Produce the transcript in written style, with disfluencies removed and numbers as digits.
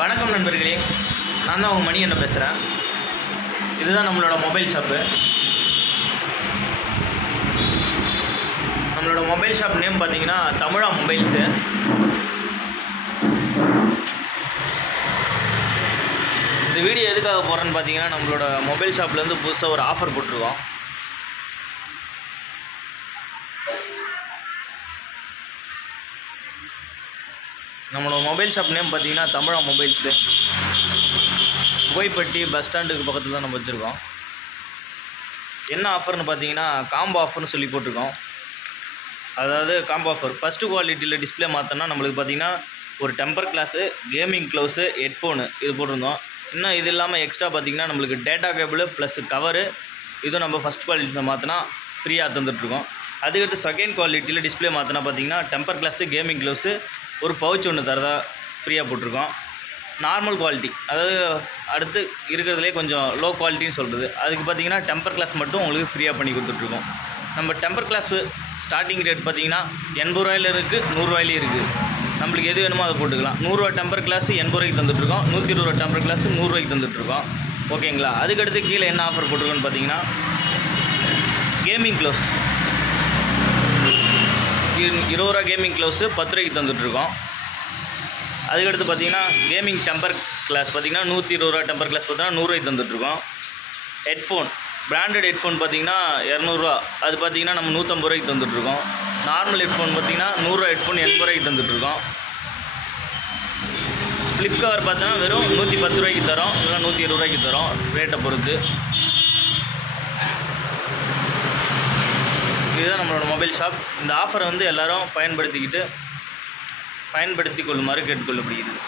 வணக்கம் நண்பர்களே, நான் தான் உங்கள் மணி என்ன பேசுகிறேன். இதுதான் நம்மளோட மொபைல் ஷாப்பு. நம்மளோட மொபைல் ஷாப் நேம் பார்த்தீங்கன்னா தமிழா மொபைல்ஸு. இந்த வீடியோ எதுக்காக போகிறேன்னு பார்த்தீங்கன்னா, நம்மளோட மொபைல் ஷாப்லேருந்து புதுசாக ஒரு ஆஃபர் போட்டிருக்கோம். நம்மளோட மொபைல் ஷாப் நேம் பார்த்தீங்கன்னா தமிழா மொபைல்ஸு. கோயிப்பட்டி பஸ் ஸ்டாண்டுக்கு பக்கத்தில் தான் நம்ம வச்சுருக்கோம். என்ன ஆஃபர்னு பார்த்தீங்கன்னா, காம்போ ஆஃபர்னு சொல்லி போட்டிருக்கோம். அதாவது காம்போ ஆஃபர் ஃபஸ்ட்டு குவாலிட்டியில் டிஸ்பிளே மாற்றினா நம்மளுக்கு பார்த்தீங்கன்னா ஒரு temper class, gaming gloves, headphone இது போட்டிருந்தோம். இன்னும் இது இல்லாமல் எக்ஸ்ட்ரா பார்த்தீங்கன்னா நம்மளுக்கு டேட்டா கேபிள் ப்ளஸ் கவரு இதுவும் நம்ம ஃபஸ்ட் குவாலிட்டியில் மாற்றினா ஃப்ரீயாக தந்துட்டுருக்கோம். அதுக்கடுத்து செகண்ட் குவாலிட்டியில் டிஸ்பிளே மாற்றினா பார்த்தீங்கன்னா டெம்பர் கிளாஸு, கேமிங் க்ளவுஸு, ஒரு பவுச் ஒன்று தரதா ஃப்ரீயாக போட்டிருக்கோம். நார்மல் குவாலிட்டி, அதாவது அடுத்து இருக்கிறதுலே கொஞ்சம் லோ குவாலிட்டின்னு சொல்கிறது, அதுக்கு பார்த்தீங்கன்னா டெம்பர் கிளாஸ் மட்டும் உங்களுக்கு ஃப்ரீயாக பண்ணி கொடுத்துட்ருக்கோம். நம்ம டெம்பர் கிளாஸு ஸ்டார்டிங் ரேட் பார்த்தீங்கன்னா 80 ரூபாயில இருக்குது, 100 ரூபாயிலையும் இருக்குது. நம்மளுக்கு எது வேணுமோ அதை போட்டுக்கலாம். 100 ரூபா டெம்பர் கிளாஸு 80 ரூபாய்க்கு தந்துட்டுருக்கோம். 120 ரூபா டெம்பர் கிளாஸு 100 ரூபாய்க்கு தந்துட்டுருக்கோம். ஓகேங்களா? அதுக்கடுத்து கீழே என்ன ஆஃபர் போட்டிருக்கோன்னு பார்த்தீங்கன்னா, கேமிங் க்ளவுஸ் 20 ரூபா கேமிங் க்ளவுஸு 10 ரூபாய்க்கு தந்துட்டுருக்கோம். அதுக்கடுத்து பார்த்தீங்கன்னா கேமிங் டெம்பர் கிளாஸ் பார்த்தீங்கன்னா 120 ரூபா டெம்பர் கிளாஸ் பார்த்தீங்கன்னா 100 ரூபாய்க்கு தந்துட்டுருக்கோம். ஹெட்ஃபோன் பிராண்டட் ஹெட்ஃபோன் பார்த்தீங்கன்னா 200 ரூபா, அது பார்த்தீங்கன்னா நம்ம 150 ரூபாய்க்கு தந்துட்டுருக்கோம். நார்மல் ஹெட்ஃபோன் பார்த்தீங்கன்னா 100 ரூபா ஹெட்ஃபோன் 80 ரூபாய்க்கு தந்துட்டுருக்கோம். ஃப்ளிப் கவர் பார்த்தோன்னா வெறும் 110 ரூபாய்க்கு தரோம், இல்லை 120 ரூபாய்க்கு தரோம், ரேட்டை பொறுத்து. இதுதான் நம்மளோட மொபைல் ஷாப். இந்த ஆஃபரை வந்து எல்லோரும் பயன்படுத்தி கொள்ளுமாறு கேட்டுக்கொள்ளப்படுகிறது.